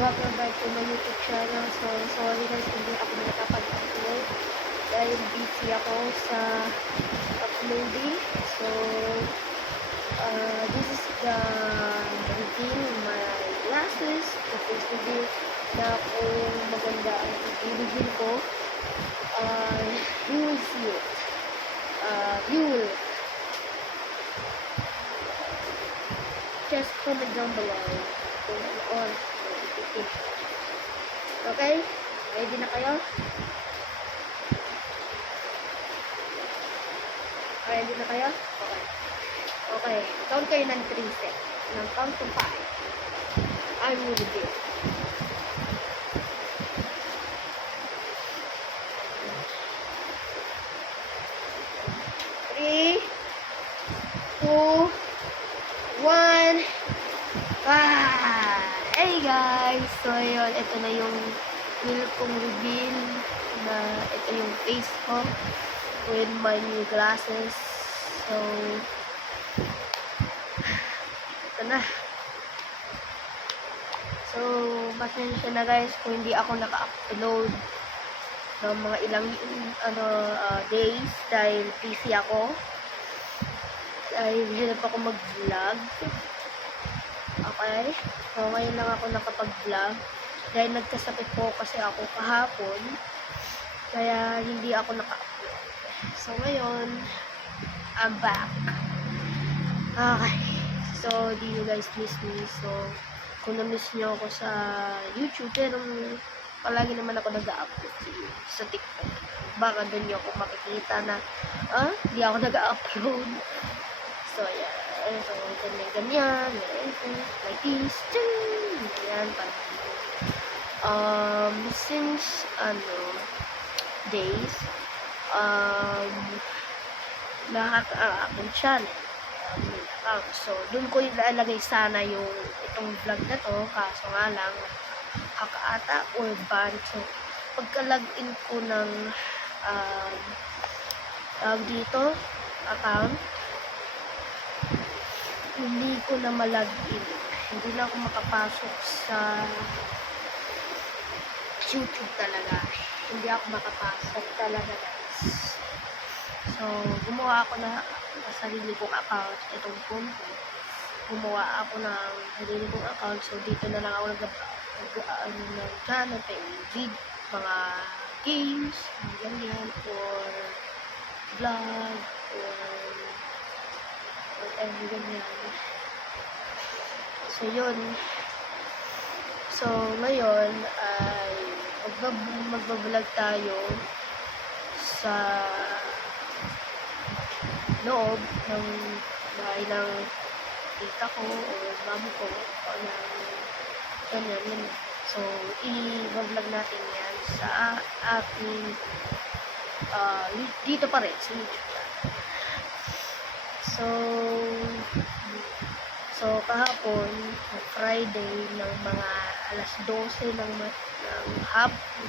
welcome back to my YouTube channel. So, sorry guys, hindi ako nakapag-upload dahil busy ako sa uploading. So, this is the routine of my glasses, the face review na kung maganda ang i-review ko. You will see it. You will just comment down below kung ano okay? Ready na kayo? Ready na kayo? Okay. Okay. Count kayo ng 3 steps. Ng count to 5. I will review. Three, 2, 1. Hey guys! So ayun, ito na yung will kong reveal na ito yung face ko with my new glasses. So ito na. So pasensya na guys kung hindi ako naka-upload ng mga ilang days dahil busy ako. Dahil hirap ako mag-vlog. Okay? So, ngayon lang ako nakapag-vlog. Dahil nagkasakit po kasi ako kahapon. Kaya, hindi ako naka-upload. So, ngayon, I'm back. Okay. So, do you guys miss me? So, kung na-miss nyo ako sa YouTube, pero palagi naman ako nag-upload sa TikTok. Baka doon nyo ako makikita na, hindi ako nag-upload. So, yeah. So, ganyan, like this, ganyan, since, days, lahat ang aking channel, so, dun ko ilalagay sana yung, itong vlog na to, kaso nga lang, hack ata, or ban, so, pagka-login ko ng, dito, account, hindi ko na malagin. Hindi na ako makapasok sa YouTube talaga. Hindi ako makapasok talaga guys. So, gumawa ako na sarili kong account. Itong phone ko. Gumawa ako ng sarili kong account. So, dito na lang ako nag-channel mga games, ganyan, or vlog, or whatever, ganyan. So, yun. So, ngayon ay magbablog tayo sa loob ng bahay ng tita ko o mamo ko o ng ganyan. So, i-vlog natin yan sa ating dito pa rin sa YouTube channel. So kahapon, Friday ng mga alas 12 ng hapon,